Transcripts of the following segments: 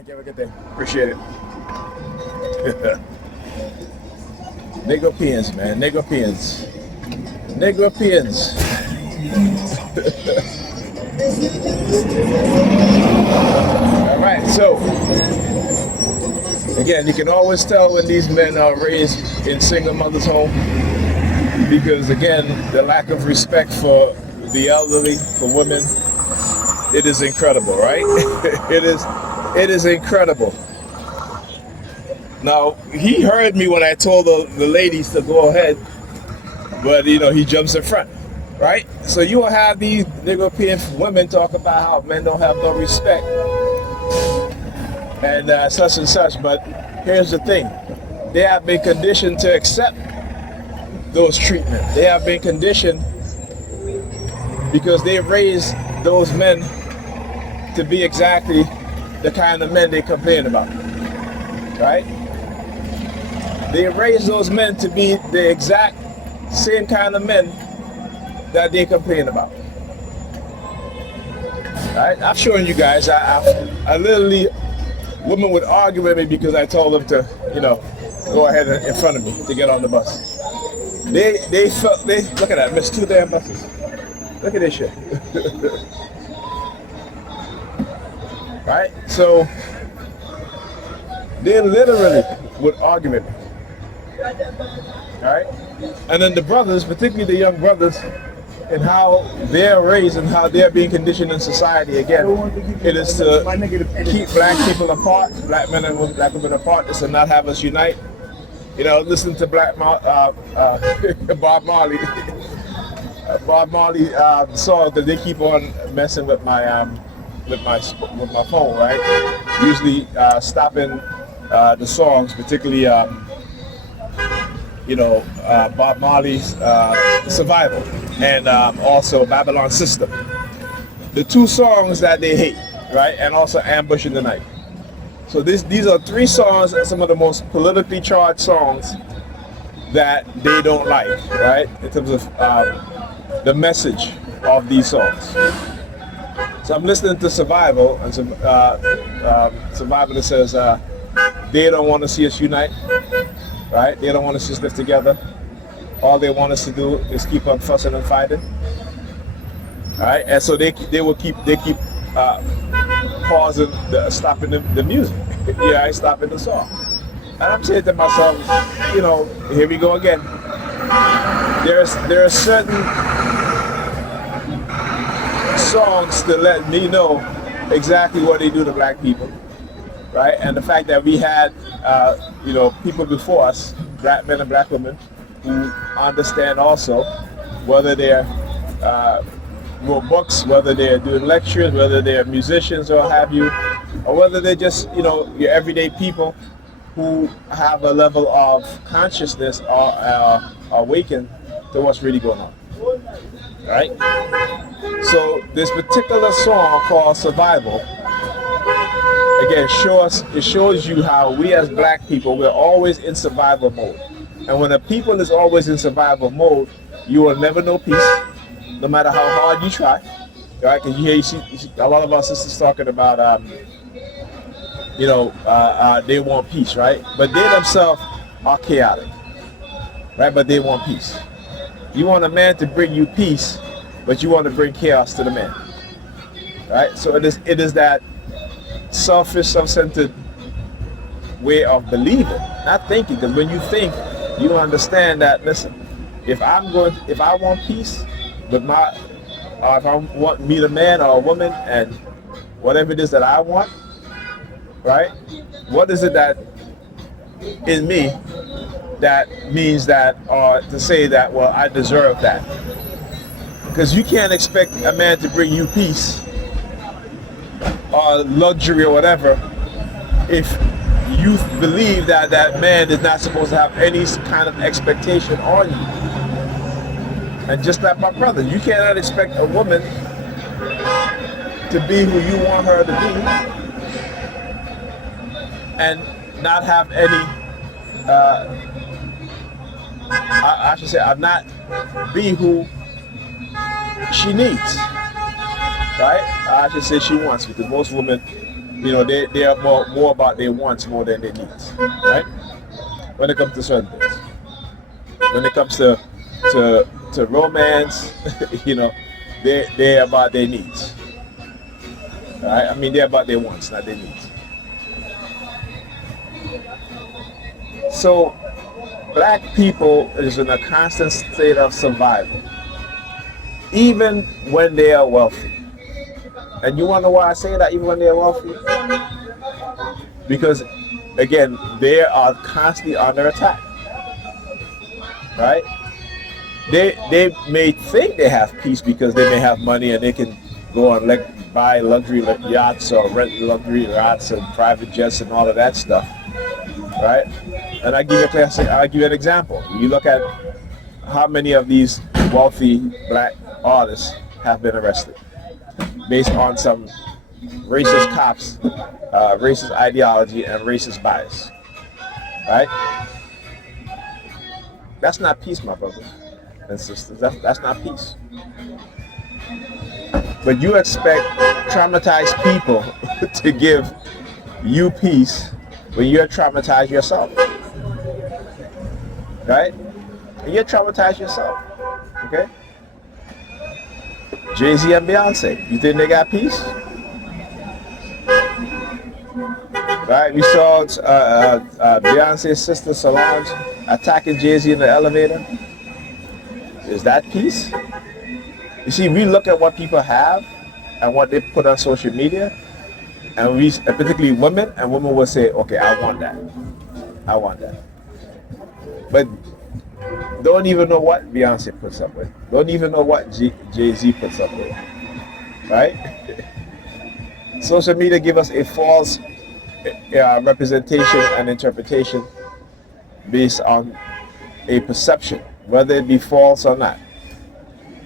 Thank you. Have a good day. Appreciate it. Negro peons, man. Negro peons. Negro peons. All right, so again, you can always tell when these men are raised in single mothers' home because, again, the lack of respect for the elderly, for women, it is incredible, right? It is incredible. Now, he heard me when I told the ladies to go ahead, but he jumps in front, right? So you will have these European women talk about how men don't have no respect and such and such, but here's the thing. They have been conditioned to accept those treatments. They have been conditioned because they raised those men to be exactly the kind of men they complain about, right? They raised those men to be the exact same kind of men that they complain about. Right? I've shown you guys. I literally, women would argue with me because I told them to, go ahead in front of me to get on the bus. They look at that, missed 2 damn buses. Look at this shit. Right? So they literally would argue with me. Right? And then the brothers, particularly the young brothers, and how they're raised and how they're being conditioned in society, again, it is to keep black people apart, black men and black women apart, is to not have us unite. Listen to Bob Marley. Bob Marley song that they keep on messing with my phone, right? Usually stopping the songs, particularly Bob Marley's Survival and also Babylon System. The 2 songs that they hate, right? And also Ambush in the Night. So these are 3 songs, some of the most politically charged songs that they don't like, right? In terms of the message of these songs. So I'm listening to Survival, and Survival that says they don't want to see us unite, right? They don't want to see us live together. All they want us to do is keep on fussing and fighting, all right? And so they keep pausing, stopping the music. Yeah, I stopping the song. And I'm saying to myself, here we go again. There are certain songs to let me know exactly what they do to black people, right? And the fact that we had, people before us, black men and black women, who understand also, whether they're wrote books, whether they're doing lectures, whether they're musicians or have you, or whether they're just, your everyday people who have a level of consciousness or awakened to what's really going on, right? So this particular song called Survival, again, it shows you how we as black people, we're always in survival mode. And when a people is always in survival mode, you will never know peace, no matter how hard you try, right? Because you see a lot of our sisters talking about, they want peace, right? But they themselves are chaotic, right? But they want peace. You want a man to bring you peace, but you want to bring chaos to the man, right? So it is that selfish, self-centered way of believing, not thinking. Because when you think, you understand that, listen, if I want peace with if I want to meet a man or a woman and whatever it is that I want, right? What is it that in me that means that, or to say that, well, I deserve that? Because you can't expect a man to bring you peace or luxury or whatever if you believe that that man is not supposed to have any kind of expectation on you. And just like my brother, you cannot expect a woman to be who you want her to be and not have any, I should say, not be who she needs, right? I should say she wants, because most women You know, they are more about their wants more than their needs, right? When it comes to certain things, when it comes to romance, you know, they're about their needs, right? I mean, they're about their wants, not their needs. So, black people is in a constant state of survival, even when they are wealthy. And you wonder why I say that, even when they're wealthy? Because, again, they are constantly under attack, right? They may think they have peace because they may have money and they can go on buy luxury yachts or rent luxury yachts and private jets and all of that stuff, right? And I'll give you an example. You look at how many of these wealthy black artists have been arrested based on some racist cops, racist ideology, and racist bias, right? That's not peace, my brothers and sisters. That's not peace. But you expect traumatized people to give you peace when you're traumatized yourself, right? And you're traumatized yourself, okay? Jay-Z and Beyonce, you think they got peace? Right? We saw Beyonce's sister Solange attacking Jay-Z in the elevator. Is that peace? You see, we look at what people have and what they put on social media, and we, particularly women, and women will say, okay, I want that. I want that. But don't even know what Beyonce puts up with. Don't even know what Jay-Z puts up with. Right? Social media give us a false representation and interpretation based on a perception, whether it be false or not.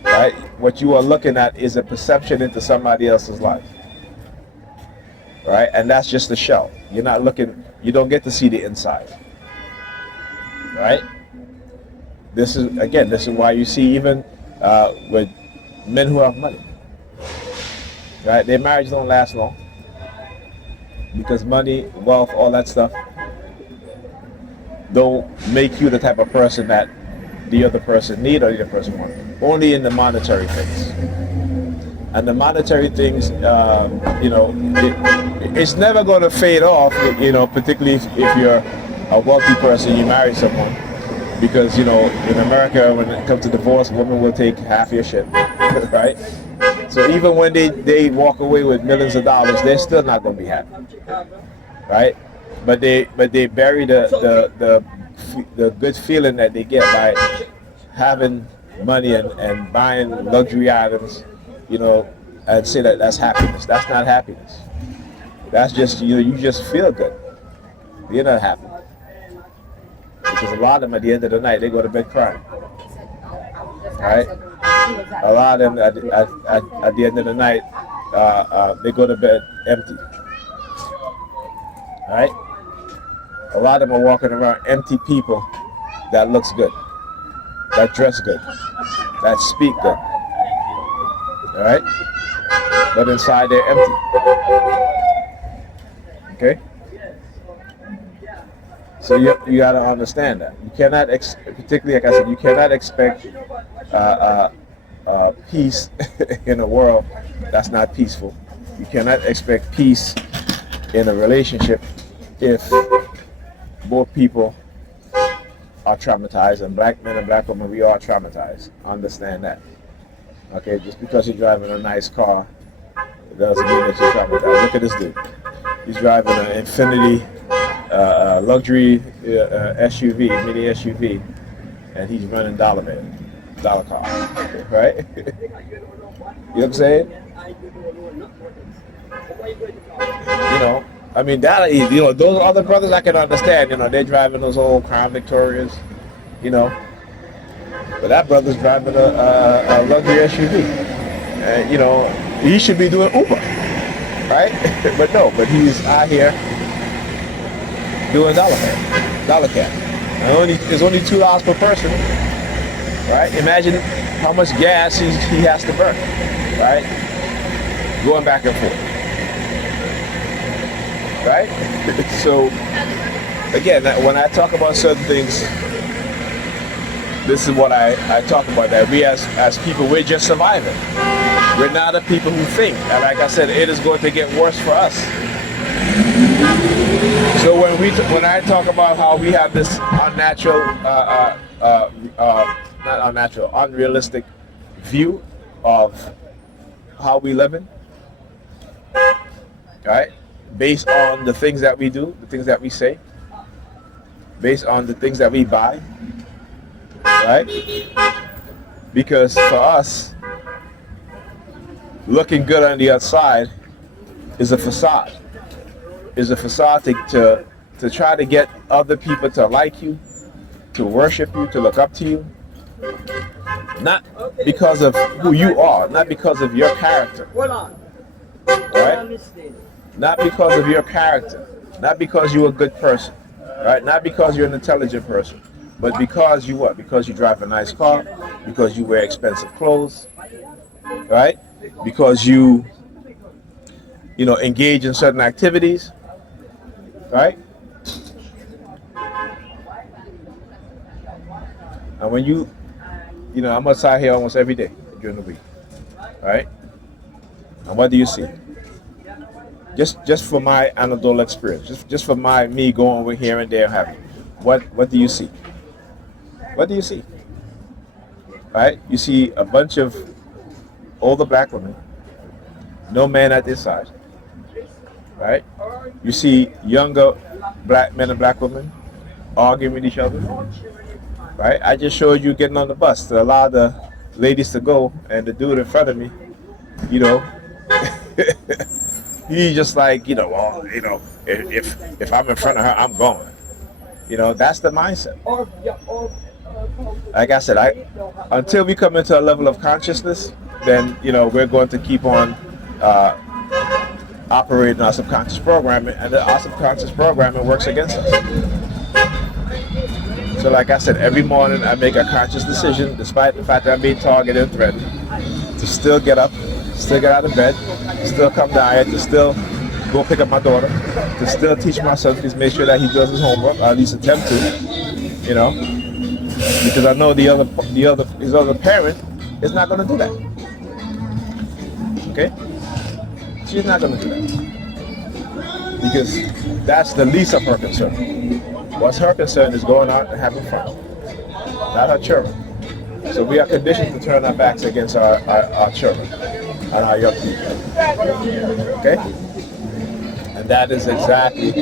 Right? What you are looking at is a perception into somebody else's life. Right? And that's just the shell. You're not looking, you don't get to see the inside. Right? This is why you see even with men who have money. Right? Their marriage don't last long. Because money, wealth, all that stuff don't make you the type of person that the other person need or the other person want. Only in the monetary things. And the monetary things, it's never going to fade off, particularly if you're a wealthy person, you marry someone. Because, in America, when it comes to divorce, women will take half your shit, right? So even when they walk away with millions of dollars, they're still not going to be happy, right? But they bury the good feeling that they get by having money and buying luxury items, and say that that's happiness. That's not happiness. That's just you just feel good. You're not happy. Because a lot of them at the end of the night they go to bed crying. Right? A lot of them at the end of the night they go to bed empty. Right? A lot of them are walking around empty people that looks good, that dress good, that speak good. Alright? But inside they're empty. Okay? So you got to understand that. You cannot, particularly like I said, you cannot expect peace in a world that's not peaceful. You cannot expect peace in a relationship if both people are traumatized, and black men and black women, we are traumatized. Understand that. Okay, just because you're driving a nice car, it doesn't mean that you're traumatized. Look at this dude. He's driving an Infiniti luxury SUV, mini SUV, and he's running dollar car, right? You know what I'm saying? I mean, those other brothers I can understand. They're driving those old Crown Victorias, but that brother's driving a luxury SUV. He should be doing Uber, right? but he's out here doing dollar cab. And it's only $2 per person, right? Imagine how much gas he has to burn, right? Going back and forth. right? So again, when I talk about certain things, this is what I talk about, that we as people, we're just surviving. We're not the people who think. And like I said, it is going to get worse for us. So when I talk about how we have this unnatural, not unnatural, unrealistic view of how we live in, right? Based on the things that we do, the things that we say, based on the things that we buy, right? Because for us, looking good on the outside is a facade. Is a facade to try to get other people to like you, to worship you, to look up to you. Not because of who you are, not because of your character. Right? Not because of your character. Not because you're a good person. Right? Not because you're an intelligent person. But because you what? Because you drive a nice car, because you wear expensive clothes, right? Because you engage in certain activities, right? And when I'm outside here almost every day during the week, right? And what do you see? Just for my anecdotal experience, just for me going over here and there and having, what do you see? What do you see? Right? You see a bunch of older black women, no man at their side, right? You see younger black men and black women arguing with each other, right? I just showed you getting on the bus to allow the ladies to go, and the dude in front of me, he just like, if I'm in front of her, I'm going. That's the mindset. Like I said, until we come into a level of consciousness, then we're going to keep on operating our subconscious programming, and our subconscious programming works against us. So like I said, every morning I make a conscious decision, despite the fact that I'm being targeted and threatened, to still get up, still get out of bed, still come down here, to still go pick up my daughter, to still teach my son, please make sure that he does his homework, or at least attempt to, because I know his other parent is not going to do that. Okay? She's not going to do that. Because that's the least of her concern. What's her concern is going out and having fun, not her children. So we are conditioned to turn our backs against our children and our young people. Okay? And that is exactly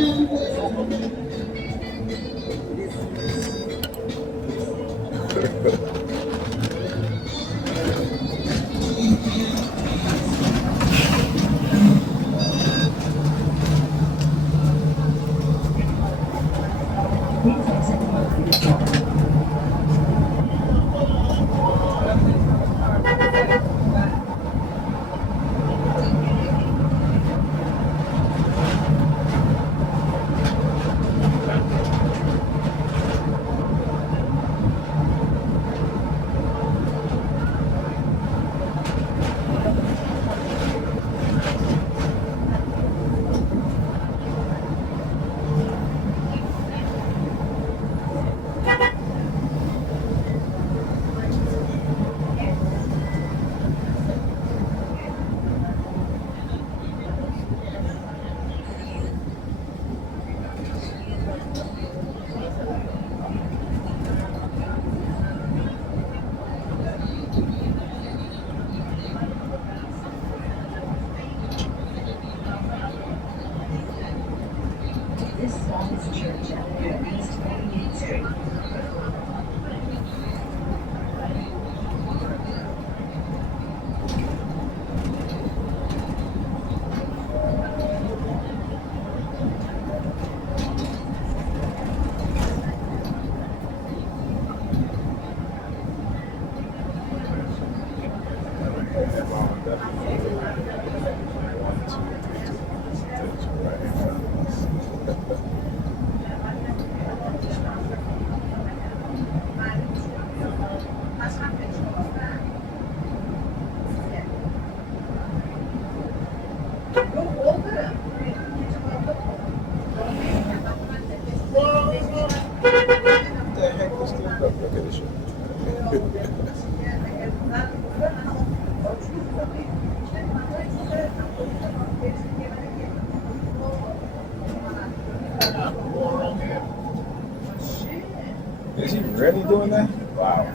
Is he really doing that? Wow.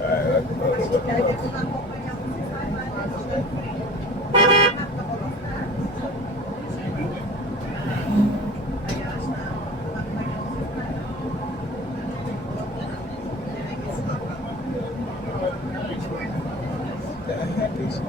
Alright, what the heck is